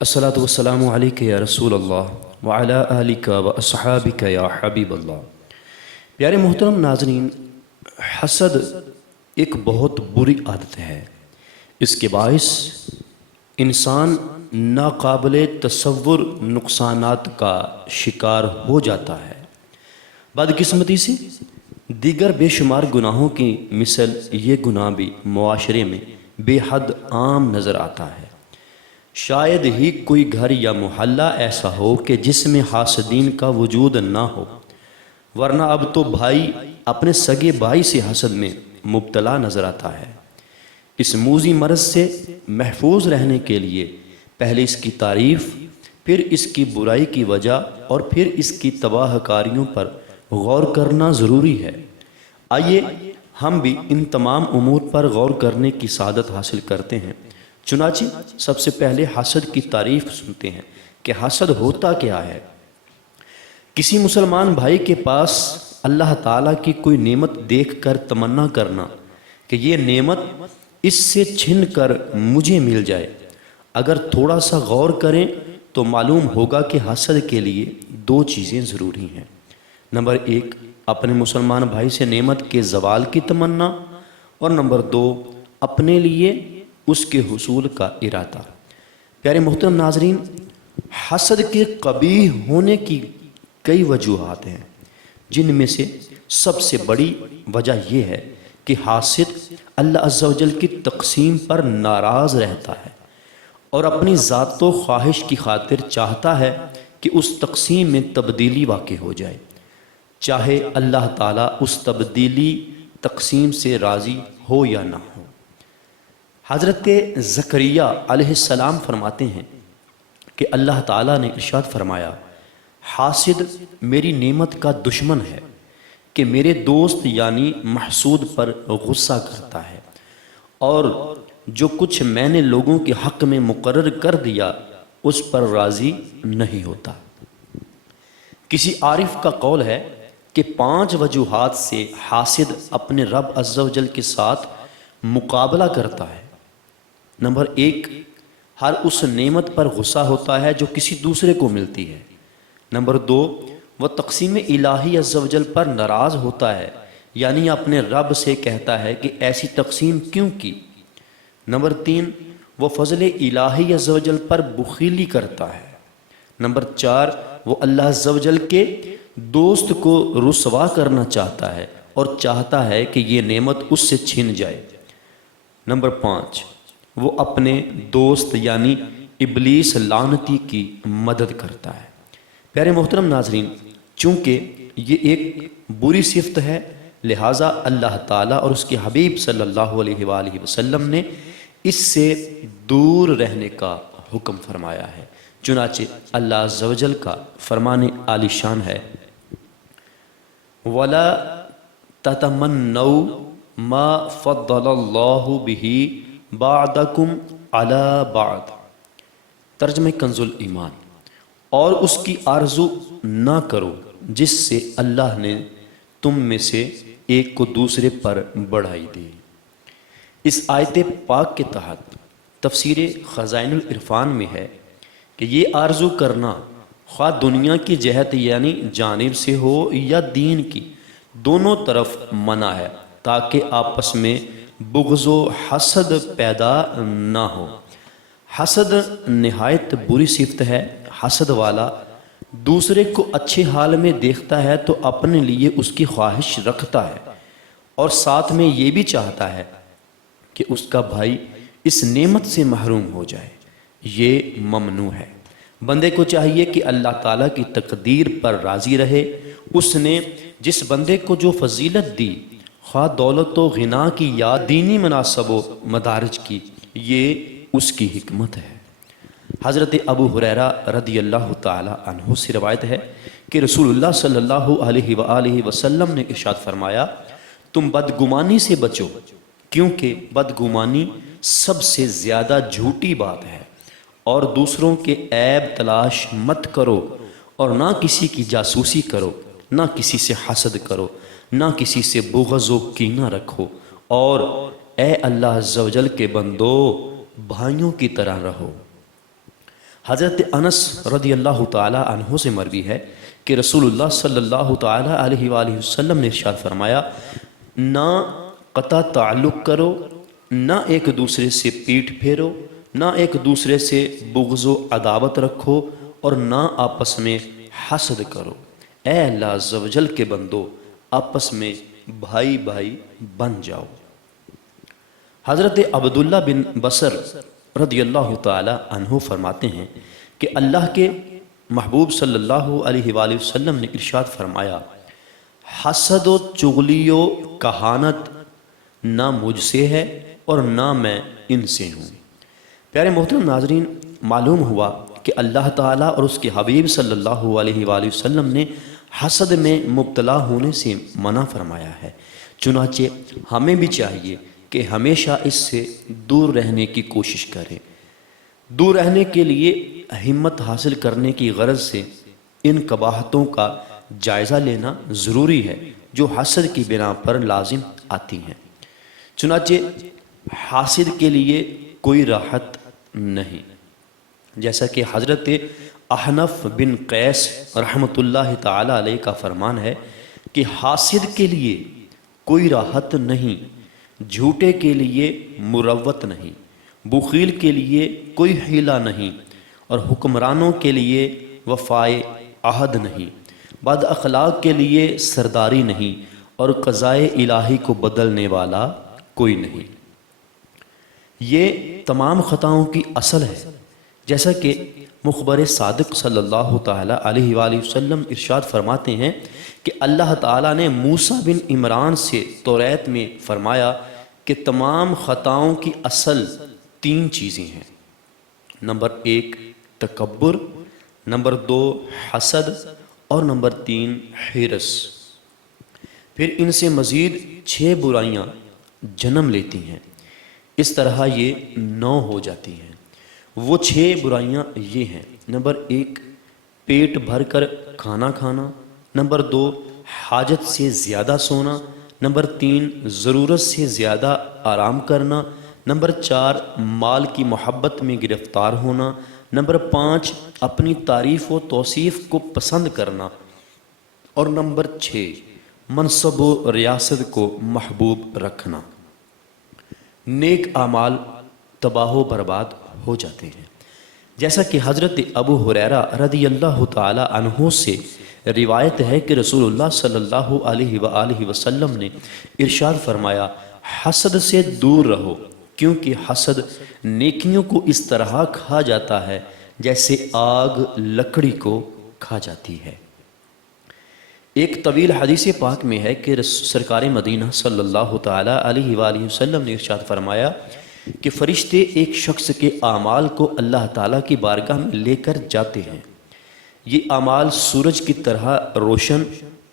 الصلاۃ والسلام علیک یا رسول اللہ وعلی آلک و اصحابک یا حبیب اللہ۔ پیارے محترم ناظرین، حسد ایک بہت بری عادت ہے۔ اس کے باعث انسان ناقابل تصور نقصانات کا شکار ہو جاتا ہے۔ بدقسمتی سے دیگر بے شمار گناہوں کی مثل یہ گناہ بھی معاشرے میں بے حد عام نظر آتا ہے۔ شاید ہی کوئی گھر یا محلہ ایسا ہو کہ جس میں حاسدین کا وجود نہ ہو، ورنہ اب تو بھائی اپنے سگے بھائی سے حسد میں مبتلا نظر آتا ہے۔ اس موذی مرض سے محفوظ رہنے کے لیے پہلے اس کی تعریف، پھر اس کی برائی کی وجہ اور پھر اس کی تباہ کاریوں پر غور کرنا ضروری ہے۔ آئیے ہم بھی ان تمام امور پر غور کرنے کی سعادت حاصل کرتے ہیں۔ چنانچہ سب سے پہلے حسد کی تعریف سنتے ہیں کہ حسد ہوتا کیا ہے۔ کسی مسلمان بھائی کے پاس اللہ تعالیٰ کی کوئی نعمت دیکھ کر تمنا کرنا کہ یہ نعمت اس سے چھن کر مجھے مل جائے، اگر تھوڑا سا غور کریں تو معلوم ہوگا کہ حسد کے لیے دو چیزیں ضروری ہیں۔ نمبر ایک، اپنے مسلمان بھائی سے نعمت کے زوال کی تمنا، اور نمبر دو، اپنے لیے اس کے حصول کا ارادہ۔ پیارے محترم ناظرین، حسد کے قبیح ہونے کی کئی وجوہات ہیں، جن میں سے سب سے بڑی وجہ یہ ہے کہ حاسد اللہ عز و جل کی تقسیم پر ناراض رہتا ہے اور اپنی ذات و خواہش کی خاطر چاہتا ہے کہ اس تقسیم میں تبدیلی واقع ہو جائے، چاہے اللہ تعالیٰ اس تبدیلی تقسیم سے راضی ہو یا نہ ہو۔ حضرت زکریا علیہ السلام فرماتے ہیں کہ اللہ تعالیٰ نے ارشاد فرمایا، حاسد میری نعمت کا دشمن ہے کہ میرے دوست یعنی محسود پر غصہ کرتا ہے، اور جو کچھ میں نے لوگوں کے حق میں مقرر کر دیا اس پر راضی نہیں ہوتا۔ کسی عارف کا قول ہے کہ 5 وجوہات سے حاسد اپنے رب عز و جل کے ساتھ مقابلہ کرتا ہے۔ نمبر 1، ہر اس نعمت پر غصہ ہوتا ہے جو کسی دوسرے کو ملتی ہے۔ نمبر 2، وہ تقسیم الہی عز و جل پر ناراض ہوتا ہے، یعنی اپنے رب سے کہتا ہے کہ ایسی تقسیم کیوں کی۔ نمبر 3، وہ فضل الہی عز و جل پر بخیلی کرتا ہے۔ نمبر 4، وہ اللہ عز و جل کے دوست کو رسوا کرنا چاہتا ہے اور چاہتا ہے کہ یہ نعمت اس سے چھن جائے۔ نمبر 5، وہ اپنے دوست یعنی ابلیس لعنتی کی مدد کرتا ہے۔ پیارے محترم ناظرین، چونکہ یہ ایک بری صفت ہے، لہٰذا اللہ تعالیٰ اور اس کے حبیب صلی اللہ علیہ وآلہ وسلم نے اس سے دور رہنے کا حکم فرمایا ہے۔ چنانچہ اللہ عز و جل کا فرمان عالی شان ہے، وَلَا تَتَمَنَّوْا مَا فَضَّلَ اللَّهُ بِهِ بعدکم علی بعد۔ ترجمہ کنز الایمان، اور اس کی آرزو نہ کرو جس سے اللہ نے تم میں سے ایک کو دوسرے پر بڑھائی دی۔ اس آیت پاک کے تحت تفسیر خزائن العرفان میں ہے کہ یہ آرزو کرنا خواہ دنیا کی جہت یعنی جانب سے ہو یا دین کی، دونوں طرف منع ہے، تاکہ آپس میں بغض و حسد پیدا نہ ہو۔ حسد نہایت بری صفت ہے۔ حسد والا دوسرے کو اچھے حال میں دیکھتا ہے تو اپنے لیے اس کی خواہش رکھتا ہے، اور ساتھ میں یہ بھی چاہتا ہے کہ اس کا بھائی اس نعمت سے محروم ہو جائے۔ یہ ممنوع ہے۔ بندے کو چاہیے کہ اللہ تعالیٰ کی تقدیر پر راضی رہے۔ اس نے جس بندے کو جو فضیلت دی، خواہ دولت و غنا کی یا دینی مناسب و مدارج کی، یہ اس کی حکمت ہے۔ حضرت ابو ہریرہ رضی اللہ تعالی عنہ سے روایت ہے کہ رسول اللہ صلی اللہ علیہ وآلہ وسلم نے ارشاد فرمایا، تم بدگمانی سے بچو، کیونکہ بدگمانی سب سے زیادہ جھوٹی بات ہے، اور دوسروں کے عیب تلاش مت کرو، اور نہ کسی کی جاسوسی کرو، نہ کسی سے حسد کرو، نہ کسی سے بغض و کینہ رکھو، اور اے اللہ عز و جل کے بندو بھائیوں کی طرح رہو۔ حضرت انس رضی اللہ تعالی عنہ سے مروی ہے کہ رسول اللہ صلی اللہ تعالی علیہ وآلہ وسلم نے ارشاد فرمایا، نہ قطع تعلق کرو، نہ ایک دوسرے سے پیٹھ پھیرو، نہ ایک دوسرے سے بغض و عداوت رکھو، اور نہ آپس میں حسد کرو۔ اے اللہ عز و جل کے بندو، آپس میں بھائی بھائی بن جاؤ۔ حضرت عبداللہ بن بصر رضی اللہ تعالی عنہ فرماتے ہیں کہ اللہ کے محبوب صلی اللہ علیہ وآلہ وسلم نے ارشاد فرمایا، حسد و چغلی و کہانت نہ مجھ سے ہے اور نہ میں ان سے ہوں۔ پیارے محترم ناظرین، معلوم ہوا کہ اللہ تعالیٰ اور اس کے حبیب صلی اللہ علیہ وآلہ وسلم نے حسد میں مبتلا ہونے سے منع فرمایا ہے، چنانچہ ہمیں بھی چاہیے کہ ہمیشہ اس سے دور رہنے کی کوشش کریں۔ دور رہنے کے لیے ہمت حاصل کرنے کی غرض سے ان قباحتوں کا جائزہ لینا ضروری ہے جو حسد کی بنا پر لازم آتی ہیں۔ چنانچہ حاسد کے لیے کوئی راحت نہیں، جیسا کہ حضرت احنف بن قیس رحمۃ اللہ تعالی علیہ کا فرمان ہے کہ حاسد کے لیے کوئی راحت نہیں، جھوٹے کے لیے مروت نہیں، بخیل کے لیے کوئی حیلہ نہیں، اور حکمرانوں کے لیے وفائے عہد نہیں، بد اخلاق کے لیے سرداری نہیں، اور قضائے الہی کو بدلنے والا کوئی نہیں۔ یہ تمام خطاؤں کی اصل ہے، جیسا کہ مخبر صادق صلی اللہ تعالی علیہ وآلہ وسلم ارشاد فرماتے ہیں کہ اللہ تعالیٰ نے موسیٰ بن عمران سے توریت میں فرمایا کہ تمام خطاؤں کی اصل 3 چیزیں ہیں۔ نمبر 1 تکبر، نمبر 2 حسد، اور نمبر 3 حرص۔ پھر ان سے مزید 6 برائیاں جنم لیتی ہیں، اس طرح یہ 9 ہو جاتی ہیں۔ وہ 6 برائیاں یہ ہیں: نمبر 1 پیٹ بھر کر کھانا کھانا، نمبر 2 حاجت سے زیادہ سونا، نمبر 3 ضرورت سے زیادہ آرام کرنا، نمبر 4 مال کی محبت میں گرفتار ہونا، نمبر 5 اپنی تعریف و توصیف کو پسند کرنا، اور نمبر 6 منصب و ریاست کو محبوب رکھنا۔ نیک اعمال تباہ و برباد ہو جاتے ہیں، جیسا کہ حضرت ابو ہریرہ رضی اللہ تعالی عنہ سے روایت ہے کہ رسول اللہ صلی اللہ علیہ وآلہ وسلم نے ارشاد فرمایا، حسد سے دور رہو، کیونکہ حسد نیکیوں کو اس طرح کھا جاتا ہے جیسے آگ لکڑی کو کھا جاتی ہے۔ ایک طویل حدیث پاک میں ہے کہ سرکار مدینہ صلی اللہ تعالی علیہ وآلہ وسلم نے ارشاد فرمایا کہ فرشتے ایک شخص کے اعمال کو اللہ تعالیٰ کی بارگاہ میں لے کر جاتے ہیں۔ یہ اعمال سورج کی طرح روشن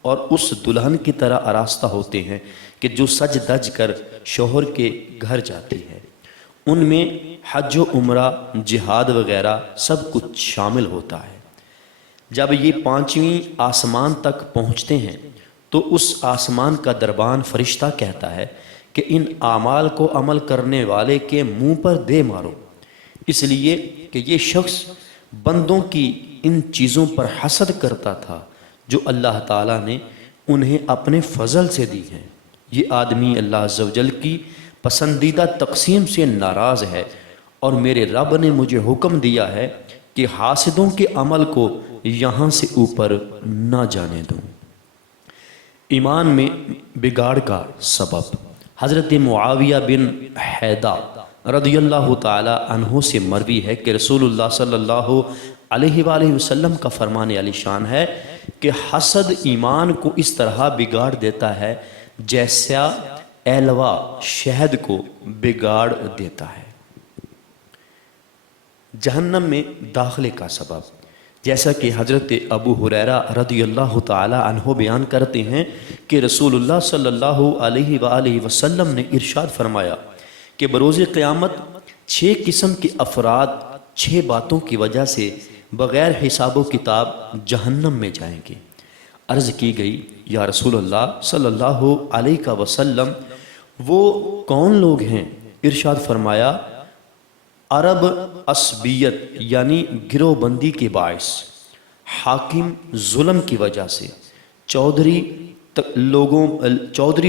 اور اس دلہن کی طرح آراستہ ہوتے ہیں کہ جو سج دج کر شوہر کے گھر جاتی ہے۔ ان میں حج و عمرہ، جہاد وغیرہ سب کچھ شامل ہوتا ہے۔ جب یہ 5ویں آسمان تک پہنچتے ہیں تو اس آسمان کا دربان فرشتہ کہتا ہے کہ ان اعمال کو عمل کرنے والے کے منہ پر دے مارو، اس لیے کہ یہ شخص بندوں کی ان چیزوں پر حسد کرتا تھا جو اللہ تعالیٰ نے انہیں اپنے فضل سے دی ہیں۔ یہ آدمی اللہ عز و جل کی پسندیدہ تقسیم سے ناراض ہے، اور میرے رب نے مجھے حکم دیا ہے کہ حاسدوں کے عمل کو یہاں سے اوپر نہ جانے دوں۔ ایمان میں بگاڑ کا سبب۔ حضرت معاویہ بن حیدہ رضی اللہ تعالی عنہ سے مروی ہے کہ رسول اللہ صلی اللہ علیہ وآلہ وسلم کا فرمان علی شان ہے کہ حسد ایمان کو اس طرح بگاڑ دیتا ہے جیسا ایلوا شہد کو بگاڑ دیتا ہے۔ جہنم میں داخلے کا سبب۔ جیسا کہ حضرت ابو ہریرہ رضی اللہ تعالی عنہ بیان کرتے ہیں کہ رسول اللہ صلی اللہ علیہ وآلہ وسلم نے ارشاد فرمایا کہ بروز قیامت 6 قسم کے افراد 6 باتوں کی وجہ سے بغیر حساب و کتاب جہنم میں جائیں گے۔ عرض کی گئی، یا رسول اللہ صلی اللہ علیہ وسلم وہ کون لوگ ہیں؟ ارشاد فرمایا، عرب عصبیت یعنی گروہ بندی کے باعث، حاکم ظلم کی وجہ سے، چودھری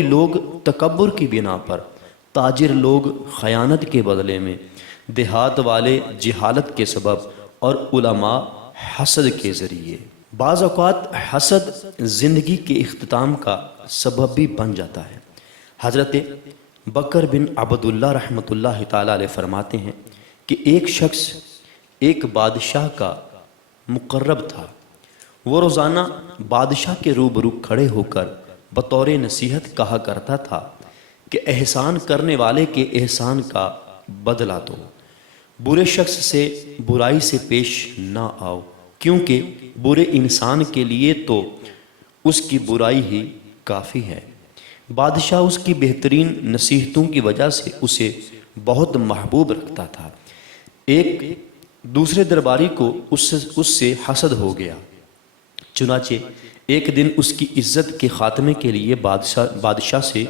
لوگ تکبر کی بنا پر، تاجر لوگ خیانت کے بدلے میں، دیہات والے جہالت کے سبب، اور علماء حسد کے ذریعے۔ بعض اوقات حسد زندگی کے اختتام کا سبب بھی بن جاتا ہے۔ حضرت بکر بن عبداللہ رحمۃ اللہ تعالیٰ علیہ فرماتے ہیں کہ ایک شخص ایک بادشاہ کا مقرب تھا۔ وہ روزانہ بادشاہ کے روبرو کھڑے ہو کر بطور نصیحت کہا کرتا تھا کہ احسان کرنے والے کے احسان کا بدلہ دو، برے شخص سے برائی سے پیش نہ آؤ، کیونکہ برے انسان کے لیے تو اس کی برائی ہی کافی ہے۔ بادشاہ اس کی بہترین نصیحتوں کی وجہ سے اسے بہت محبوب رکھتا تھا۔ ایک دوسرے درباری کو اس سے حسد ہو گیا، چنانچہ ایک دن اس کی عزت کے خاتمے کے لیے بادشاہ سے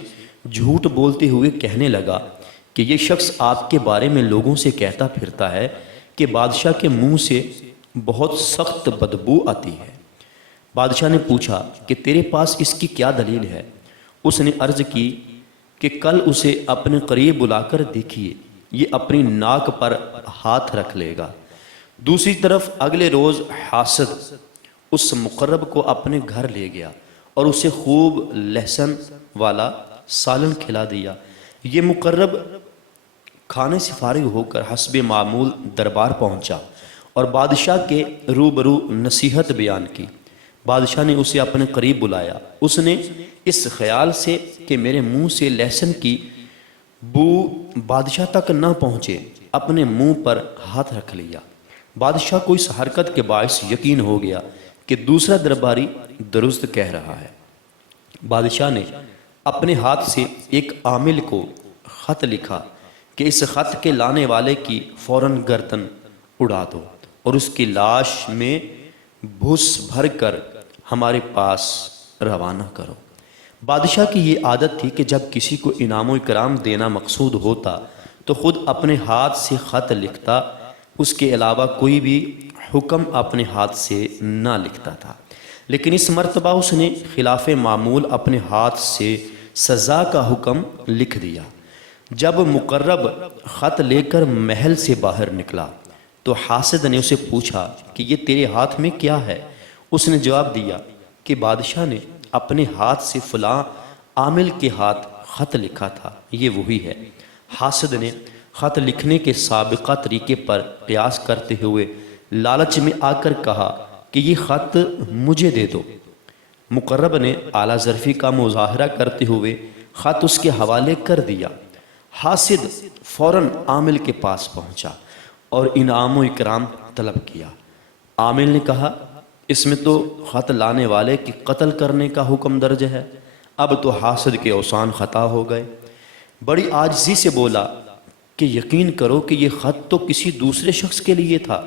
جھوٹ بولتے ہوئے کہنے لگا کہ یہ شخص آپ کے بارے میں لوگوں سے کہتا پھرتا ہے کہ بادشاہ کے منہ سے بہت سخت بدبو آتی ہے۔ بادشاہ نے پوچھا کہ تیرے پاس اس کی کیا دلیل ہے؟ اس نے عرض کی کہ کل اسے اپنے قریب بلا کر دیکھیے، یہ اپنی ناک پر ہاتھ رکھ لے گا۔ دوسری طرف اگلے روز حاسد اس مقرب کو اپنے گھر لے گیا اور اسے خوب لہسن والا سالن کھلا دیا۔ یہ مقرب کھانے سے فارغ ہو کر حسب معمول دربار پہنچا اور بادشاہ کے روبرو نصیحت بیان کی۔ بادشاہ نے اسے اپنے قریب بلایا۔ اس نے اس خیال سے کہ میرے منہ سے لہسن کی بو بادشاہ تک نہ پہنچے، اپنے منہ پر ہاتھ رکھ لیا۔ بادشاہ کو اس حرکت کے باعث یقین ہو گیا کہ دوسرا درباری درست کہہ رہا ہے۔ بادشاہ نے اپنے ہاتھ سے ایک عامل کو خط لکھا کہ اس خط کے لانے والے کی فوراً گردن اڑا دو اور اس کی لاش میں بھس بھر کر ہمارے پاس روانہ کرو۔ بادشاہ کی یہ عادت تھی کہ جب کسی کو انعام و اکرام دینا مقصود ہوتا تو خود اپنے ہاتھ سے خط لکھتا، اس کے علاوہ کوئی بھی حکم اپنے ہاتھ سے نہ لکھتا تھا۔ لیکن اس مرتبہ اس نے خلاف معمول اپنے ہاتھ سے سزا کا حکم لکھ دیا۔ جب مقرب خط لے کر محل سے باہر نکلا تو حاسد نے اسے پوچھا کہ یہ تیرے ہاتھ میں کیا ہے؟ اس نے جواب دیا کہ بادشاہ نے اپنے ہاتھ سے فلاں عامل کے ہاتھ خط لکھا تھا، یہ وہی ہے۔ حاسد نے خط لکھنے کے سابقہ طریقے پر قیاس کرتے ہوئے لالچ میں آ کر کہا کہ یہ خط مجھے دے دو۔ مقرب نے اعلیٰ ظرفی کا مظاہرہ کرتے ہوئے خط اس کے حوالے کر دیا۔ حاسد فوراً عامل کے پاس پہنچا اور انعام و اکرام طلب کیا۔ عامل نے کہا اس میں تو خط لانے والے کی قتل کرنے کا حکم درج ہے۔ اب تو حاسد کے اوسان خطا ہو گئے۔ بڑی عاجزی سے بولا کہ یقین کرو کہ یہ خط تو کسی دوسرے شخص کے لیے تھا،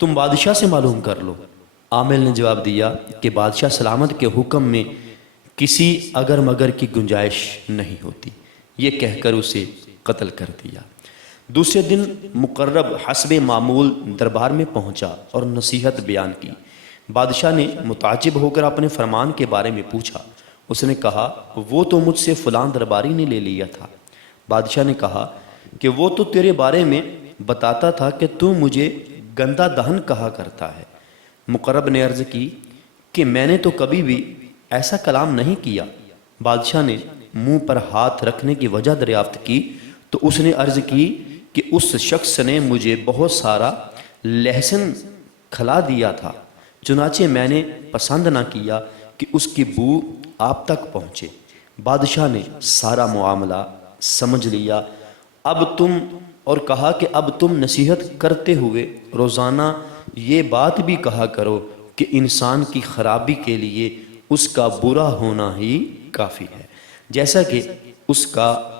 تم بادشاہ سے معلوم کر لو۔ عامل نے جواب دیا کہ بادشاہ سلامت کے حکم میں کسی اگر مگر کی گنجائش نہیں ہوتی، یہ کہہ کر اسے قتل کر دیا۔ دوسرے دن مقرب حسب معمول دربار میں پہنچا اور نصیحت بیان کی۔ بادشاہ نے متعجب ہو کر اپنے فرمان کے بارے میں پوچھا۔ اس نے کہا وہ تو مجھ سے فلاں درباری نے لے لیا تھا۔ بادشاہ نے کہا کہ وہ تو تیرے بارے میں بتاتا تھا کہ تو مجھے گندا دہن کہا کرتا ہے۔ مقرب نے عرض کی کہ میں نے تو کبھی بھی ایسا کلام نہیں کیا۔ بادشاہ نے منہ پر ہاتھ رکھنے کی وجہ دریافت کی تو اس نے عرض کی کہ اس شخص نے مجھے بہت سارا لہسن کھلا دیا تھا، چنانچہ میں نے پسند نہ کیا کہ اس کی بو آپ تک پہنچے۔ بادشاہ نے سارا معاملہ سمجھ لیا اور کہا کہ اب تم نصیحت کرتے ہوئے روزانہ یہ بات بھی کہا کرو کہ انسان کی خرابی کے لیے اس کا برا ہونا ہی کافی ہے، جیسا کہ اس کا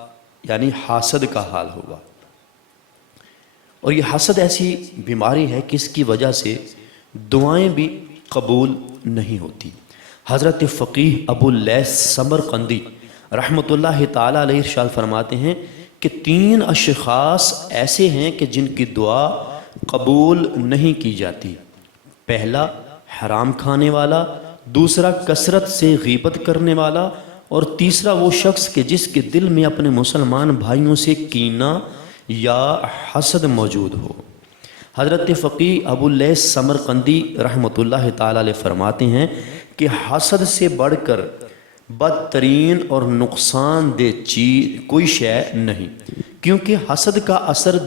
یعنی حاسد کا حال ہوگا۔ اور یہ حسد ایسی بیماری ہے کہ اس کی وجہ سے دعائیں بھی قبول نہیں ہوتی۔ حضرت فقیہ ابو اللیث سمرقندی رحمۃ اللہ تعالیٰ علیہ ارشاد فرماتے ہیں کہ 3 اشخاص ایسے ہیں کہ جن کی دعا قبول نہیں کی جاتی۔ پہلا حرام کھانے والا، دوسرا کثرت سے غیبت کرنے والا، اور تیسرا وہ شخص کہ جس کے دل میں اپنے مسلمان بھائیوں سے کینہ یا حسد موجود ہو۔ حضرت فقیہ ابو اللیث سمرقندی رحمۃ اللہ تعالی علیہ فرماتے ہیں کہ حسد سے بڑھ کر بدترین اور نقصان دہ چیز کوئی شے نہیں، کیونکہ حسد کا اثر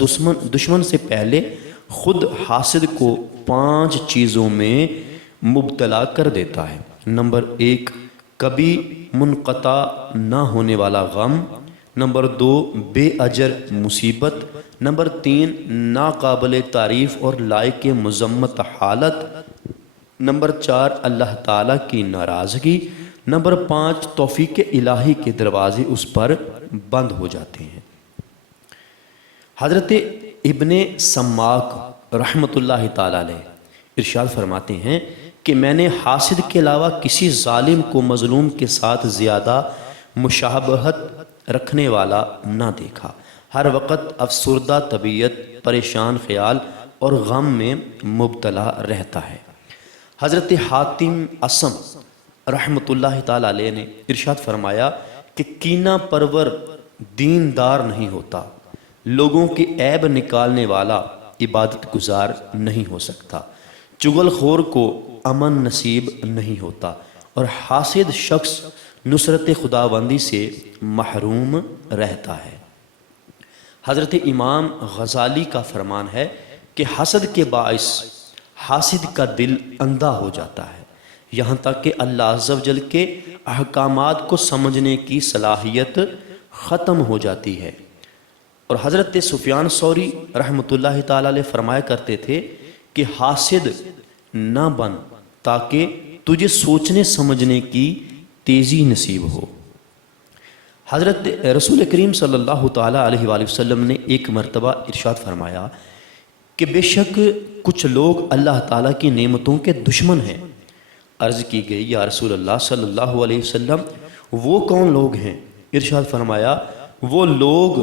دشمن سے پہلے خود حاسد کو 5 چیزوں میں مبتلا کر دیتا ہے۔ نمبر 1، کبھی منقطع نہ ہونے والا غم۔ نمبر 2، بے اجر مصیبت۔ نمبر 3، ناقابل تعریف اور لائق مذمت حالت۔ نمبر 4، اللہ تعالیٰ کی ناراضگی۔ نمبر 5، توفیق الہی کے دروازے اس پر بند ہو جاتے ہیں۔ حضرت ابن سماک رحمۃ اللہ تعالی علیہ ارشاد فرماتے ہیں کہ میں نے حاسد کے علاوہ کسی ظالم کو مظلوم کے ساتھ زیادہ مشابہت رکھنے والا نہ دیکھا۔ ہر وقت افسردہ طبیعت، پریشان خیال اور غم میں مبتلا رہتا ہے۔ حضرت حاتم اصم رحمۃ اللہ تعالی علیہ نے ارشاد فرمایا کہ کینہ پرور دیندار نہیں ہوتا، لوگوں کی عیب نکالنے والا عبادت گزار نہیں ہو سکتا، چغل خور کو امن نصیب نہیں ہوتا، اور حاسد شخص نصرت خداوندی سے محروم رہتا ہے۔ حضرت امام غزالی کا فرمان ہے کہ حسد کے باعث حاسد کا دل اندھا ہو جاتا ہے، یہاں تک کہ اللہ عز و جل کے احکامات کو سمجھنے کی صلاحیت ختم ہو جاتی ہے۔ اور حضرت سفیان ثوری رحمۃ اللہ تعالی علیہ فرمایا کرتے تھے کہ حاسد نہ بن تاکہ تجھے سوچنے سمجھنے کی تیزی نصیب ہو۔ حضرت رسول کریم صلی اللہ تعالی علیہ وآلہ وسلم نے ایک مرتبہ ارشاد فرمایا کہ بے شک کچھ لوگ اللہ تعالیٰ کی نعمتوں کے دشمن ہیں۔ عرض کی گئی یا رسول اللہ صلی اللہ علیہ وسلم وہ کون لوگ ہیں؟ ارشاد فرمایا وہ لوگ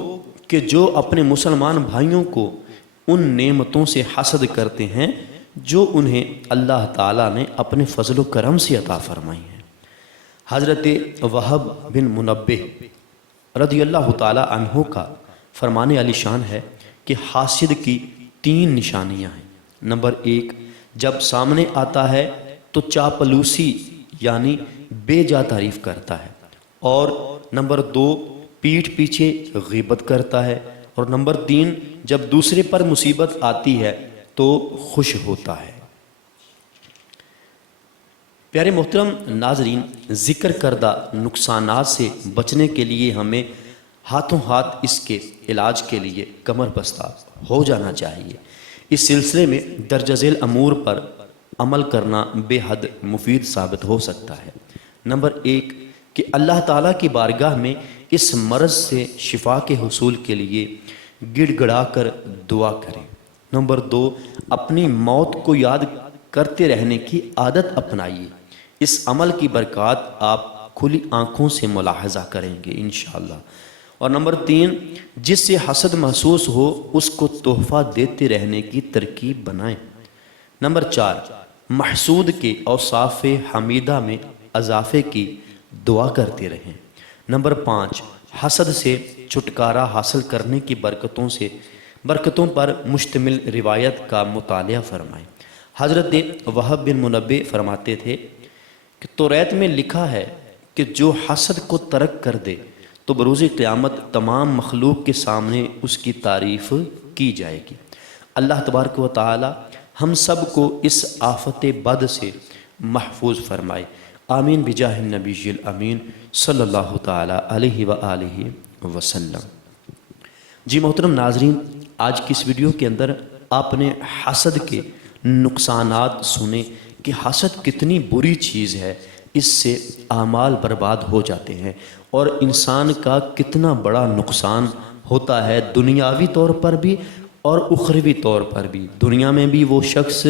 کہ جو اپنے مسلمان بھائیوں کو ان نعمتوں سے حسد کرتے ہیں جو انہیں اللہ تعالیٰ نے اپنے فضل و کرم سے عطا فرمائی ہیں۔ حضرت وہب بن منبہ رضی اللہ تعالیٰ عنہ کا فرمان علی شان ہے کہ حاسد کی 3 نشانیاں ہیں۔ نمبر 1، جب سامنے آتا ہے تو چاپلوسی یعنی بے جا تعریف کرتا ہے، اور نمبر 2، پیٹھ پیچھے غیبت کرتا ہے، اور نمبر 3، جب دوسرے پر مصیبت آتی ہے تو خوش ہوتا ہے۔ پیارے محترم ناظرین، ذکر کردہ نقصانات سے بچنے کے لیے ہمیں ہاتھوں ہاتھ اس کے علاج کے لیے کمر بستہ ہو جانا چاہیے۔ اس سلسلے میں درجہ ذیل امور پر عمل کرنا بے حد مفید ثابت ہو سکتا ہے۔ نمبر 1 کہ اللہ تعالیٰ کی بارگاہ میں اس مرض سے شفا کے حصول کے لیے گڑ گڑا کر دعا کریں۔ نمبر 2، اپنی موت کو یاد کرتے رہنے کی عادت اپنائیے۔ اس عمل کی برکات آپ کھلی آنکھوں سے ملاحظہ کریں گے انشاءاللہ۔ اور نمبر 3، جس سے حسد محسوس ہو اس کو تحفہ دیتے رہنے کی ترکیب بنائیں۔ نمبر 4، محسود کے اوصاف حمیدہ میں اضافے کی دعا کرتے رہیں۔ نمبر 5، حسد سے چھٹکارا حاصل کرنے کی برکتوں پر مشتمل روایت کا مطالعہ فرمائیں۔ حضرت وہب بن منبہ فرماتے تھے کہ توریت میں لکھا ہے کہ جو حسد کو ترک کر دے تو بروز قیامت تمام مخلوق کے سامنے اس کی تعریف کی جائے گی۔ اللہ تبارک و تعالی ہم سب کو اس آفت بد سے محفوظ فرمائے، آمین بجاہ النبی الامین صلی اللہ تعالی علیہ وآلہ وسلم۔ جی محترم ناظرین، آج کی اس ویڈیو کے اندر آپ نے حسد کے نقصانات سنے کہ حسد کتنی بری چیز ہے، اس سے اعمال برباد ہو جاتے ہیں اور انسان کا کتنا بڑا نقصان ہوتا ہے، دنیاوی طور پر بھی اور اخروی طور پر بھی۔ دنیا میں بھی وہ شخص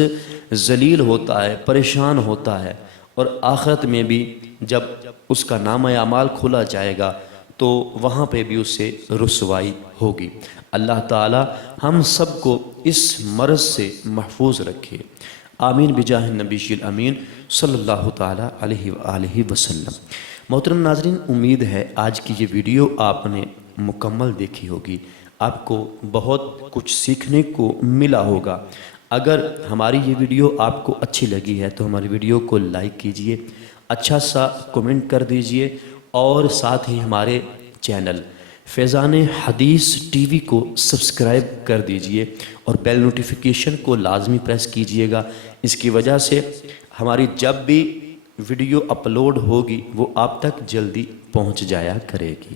ذلیل ہوتا ہے، پریشان ہوتا ہے، اور آخرت میں بھی جب اس کا نامہ اعمال کھولا جائے گا تو وہاں پہ بھی اسے رسوائی ہوگی۔ اللہ تعالی ہم سب کو اس مرض سے محفوظ رکھے، آمین بجاہ النبی الامین صلی اللہ تعالی علیہ وآلہ وسلم۔ محترم ناظرین، امید ہے آج کی یہ ویڈیو آپ نے مکمل دیکھی ہوگی، آپ کو بہت کچھ سیکھنے کو ملا ہوگا۔ اگر ہماری یہ ویڈیو آپ کو اچھی لگی ہے تو ہماری ویڈیو کو لائک کیجئے، اچھا سا کومنٹ کر دیجئے، اور ساتھ ہی ہمارے چینل فیضان حدیث ٹی وی کو سبسکرائب کر دیجئے اور بیل نوٹیفیکیشن کو لازمی پریس کیجئے گا۔ اس کی وجہ سے ہماری جب بھی ویڈیو اپلوڈ ہوگی وہ آپ تک جلدی پہنچ جایا کرے گی۔